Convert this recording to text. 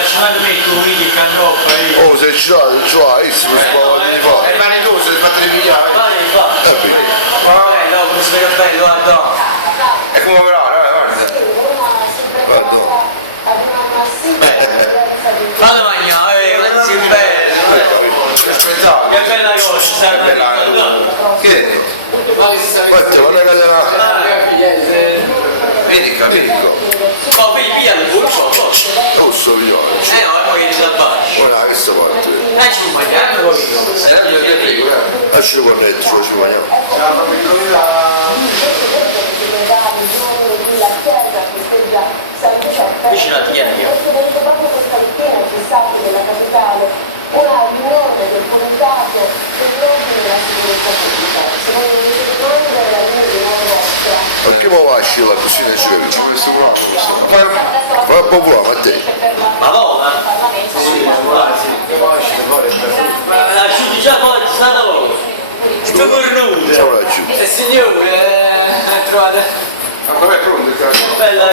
lasciando mettere un video che andò poi. Oh, se c'hai, si può sbagliare di fare. È vanitoso, si fa pigliare. Vai, vai. No, come si vede bello, guarda. E come però, Guarda. Vado a mangiare, grazie bello. Aspettavo. Che bella cosa, stai Che? Guarda, non è che Vedi qua, vedi qua. Ma poi via il burro, non so io. no, poi da basso. Ora questa parte. Ci mangiamo poi. Lascialo corretto, ce lo ci vogliamo. Vicino a Tiena. Una riunione del comitato per l'ordine della sicurezza pubblica. Se voi volete riprendere la linea di nuovo vostra. Perché mi lasci la cucina ci vedi? Ci questo bravo. Ma è popolare, ma te? Madonna. La giudicia poi è stata loro. Sto cornuto. Ciao la giù. Signore, trovate. Ancora è pronto? Bella.